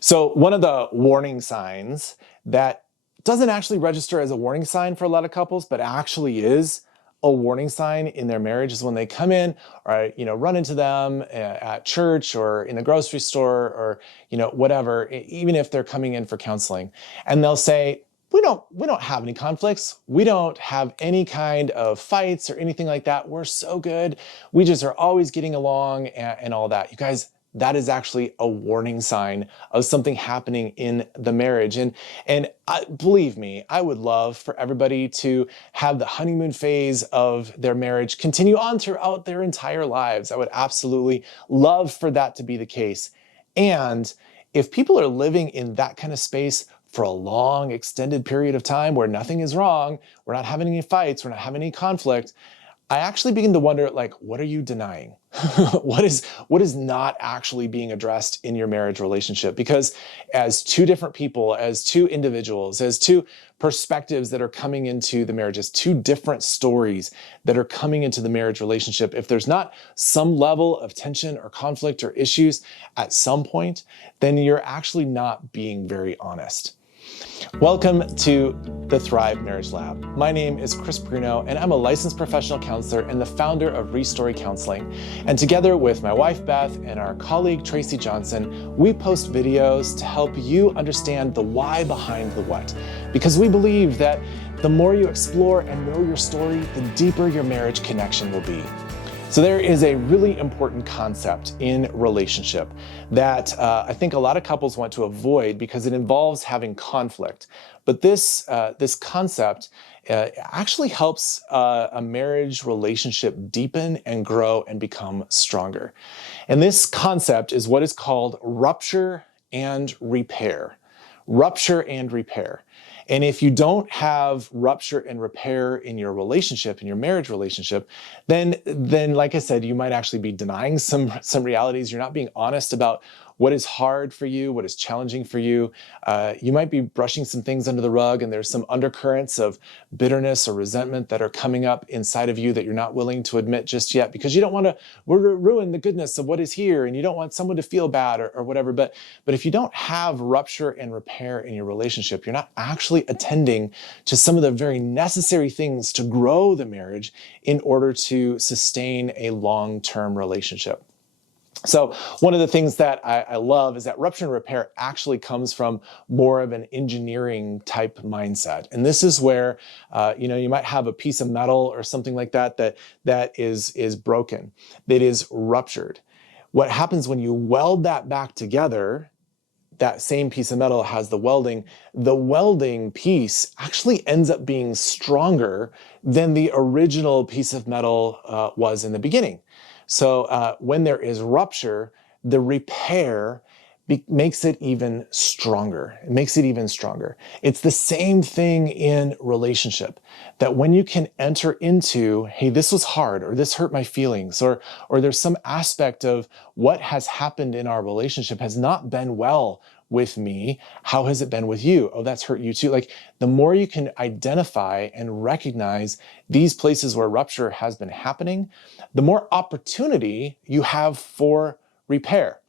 So one of the warning signs that doesn't actually register as a warning sign for a lot of couples, but actually is a warning sign in their marriage is when they come in or, run into them at church or in the grocery store or, whatever, even if they're coming in for counseling, and they'll say, we don't have any conflicts. We don't have any kind of fights or anything like that. We're so good. We just are always getting along and all that. You guys, that is actually a warning sign of something happening in the marriage. And believe me, I would love for everybody to have the honeymoon phase of their marriage continue on throughout their entire lives. I would absolutely love for that to be the case. And if people are living in that kind of space for a long, extended period of time where nothing is wrong, we're not having any fights, we're not having any conflict, I actually begin to wonder, what are you denying? What is not actually being addressed in your marriage relationship? Because as two different people, as two individuals, as two perspectives that are coming into the marriage, as two different stories that are coming into the marriage relationship, if there's not some level of tension or conflict or issues at some point, then you're actually not being very honest. Welcome to the Thrive Marriage Lab. My name is Chris Bruno, and I'm a licensed professional counselor and the founder of Restory Counseling. And together with my wife, Beth, and our colleague, Tracy Johnson, we post videos to help you understand the why behind the what. Because we believe that the more you explore and know your story, the deeper your marriage connection will be. So there is a really important concept in relationship that I think a lot of couples want to avoid because it involves having conflict. But this concept actually helps a marriage relationship deepen and grow and become stronger. And this concept is what is called rupture and repair. Rupture and repair. And if you don't have rupture and repair in your relationship, in your marriage relationship, then like I said, you might actually be denying some realities. You're not being honest about what is hard for you, what is challenging for you. You might be brushing some things under the rug, and there's some undercurrents of bitterness or resentment that are coming up inside of you that you're not willing to admit just yet because you don't want to ruin the goodness of what is here, and you don't want someone to feel bad or whatever. But if you don't have rupture and repair in your relationship, you're not actually attending to some of the very necessary things to grow the marriage in order to sustain a long-term relationship. So one of the things that I love is that rupture and repair actually comes from more of an engineering type mindset. And this is where, you might have a piece of metal or something like that is broken, that is ruptured. What happens when you weld that back together, that same piece of metal has the welding piece actually ends up being stronger than the original piece of metal was in the beginning. So when there is rupture, the repair makes it even stronger. It makes it even stronger. It's the same thing in relationship, that when you can enter into, hey, this was hard, or this hurt my feelings, or there's some aspect of what has happened in our relationship has not been well with me. How has it been with you? Oh, that's hurt you too. Like, the more you can identify and recognize these places where rupture has been happening, the more opportunity you have for repair.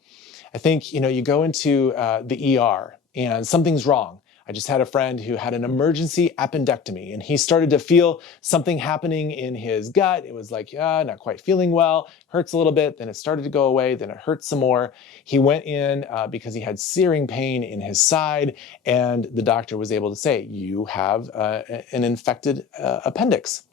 I think, you go into the ER and something's wrong. I just had a friend who had an emergency appendectomy, and he started to feel something happening in his gut. It was like, not quite feeling well, hurts a little bit, then it started to go away, then it hurt some more. He went in because he had searing pain in his side, and the doctor was able to say, you have an infected appendix.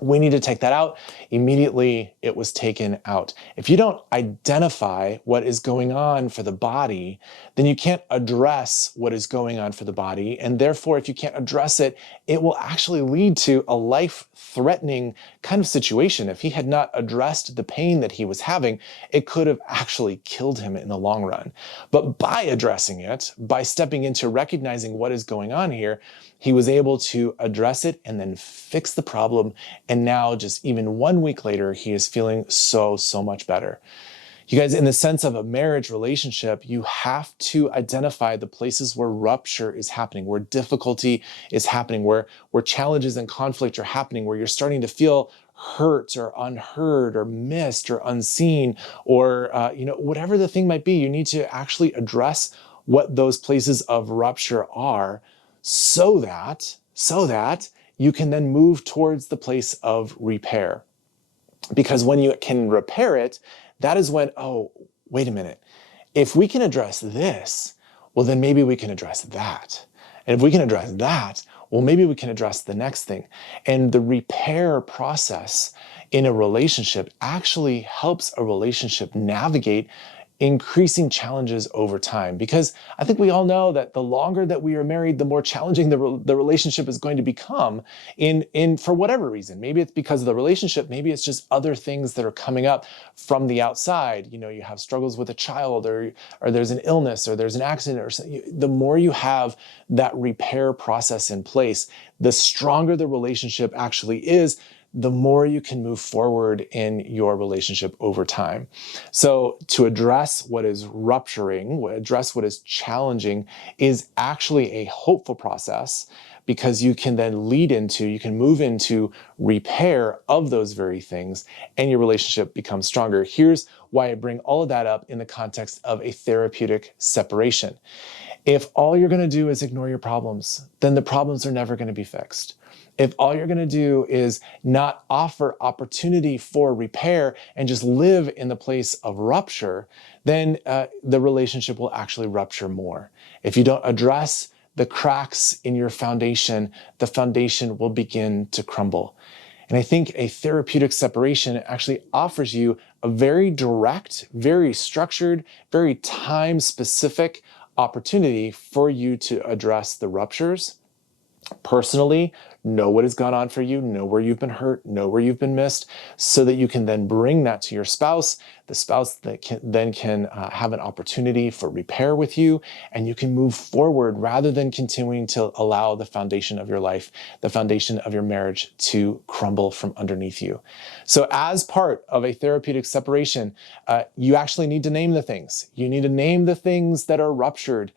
We need to take that out. Immediately, it was taken out. If you don't identify what is going on for the body, then you can't address what is going on for the body. And therefore, if you can't address it, it will actually lead to a life-threatening kind of situation. If he had not addressed the pain that he was having, it could have actually killed him in the long run. But by addressing it, by stepping into recognizing what is going on here, he was able to address it and then fix the problem. And now, just even 1 week later, he is feeling so much better. You guys, in the sense of a marriage relationship, you have to identify the places where rupture is happening, where difficulty is happening, where challenges and conflict are happening, where you're starting to feel hurt or unheard or missed or unseen, or whatever the thing might be. You need to actually address what those places of rupture are so that you can then move towards the place of repair. Because when you can repair it, that is when, oh, wait a minute. If we can address this, well, then maybe we can address that. And if we can address that, well, maybe we can address the next thing. And the repair process in a relationship actually helps a relationship navigate increasing challenges over time. Because I think we all know that the longer that we are married, the more challenging the relationship is going to become in for whatever reason. Maybe it's because of the relationship, maybe it's just other things that are coming up from the outside. You know, you have struggles with a child, or there's an illness, or there's an accident, or something. The more you have that repair process in place, the stronger the relationship actually is, the more you can move forward in your relationship over time. So to address what is rupturing, address what is challenging, is actually a hopeful process, because you can then you can move into repair of those very things, and your relationship becomes stronger. Here's why I bring all of that up in the context of a therapeutic separation. If all you're going to do is ignore your problems, then the problems are never going to be fixed. If all you're going to do is not offer opportunity for repair and just live in the place of rupture, then the relationship will actually rupture more. If you don't address the cracks in your foundation, the foundation will begin to crumble. And I think a therapeutic separation actually offers you a very direct, very structured, very time-specific opportunity for you to address the ruptures personally, know what has gone on for you, know where you've been hurt, know where you've been missed, so that you can then bring that to your spouse. The spouse that can have an opportunity for repair with you, and you can move forward rather than continuing to allow the foundation of your life, the foundation of your marriage, to crumble from underneath you. So as part of a therapeutic separation, you actually need to name the things. You need to name the things that are ruptured,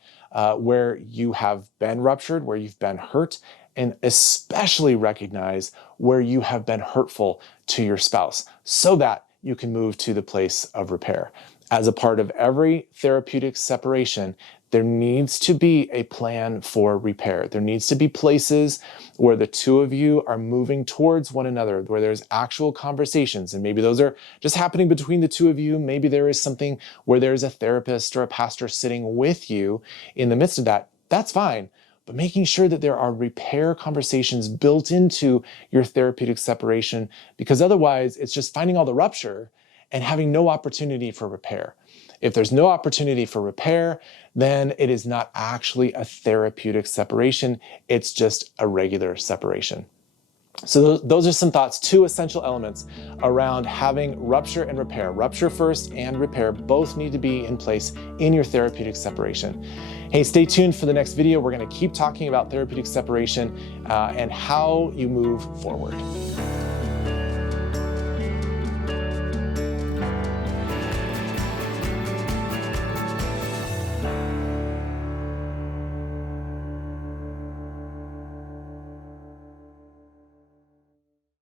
where you have been ruptured, where you've been hurt, and especially recognize where you have been hurtful to your spouse, so that you can move to the place of repair. As a part of every therapeutic separation, there needs to be a plan for repair. There needs to be places where the two of you are moving towards one another, where there's actual conversations, and maybe those are just happening between the two of you. Maybe there is something where there's a therapist or a pastor sitting with you in the midst of that. That's fine. But making sure that there are repair conversations built into your therapeutic separation, because otherwise it's just finding all the rupture and having no opportunity for repair. If there's no opportunity for repair, then it is not actually a therapeutic separation. It's just a regular separation. So those are some thoughts, 2 essential elements around having rupture and repair. Rupture first and repair both need to be in place in your therapeutic separation. Hey, stay tuned for the next video. We're going to keep talking about therapeutic separation and how you move forward.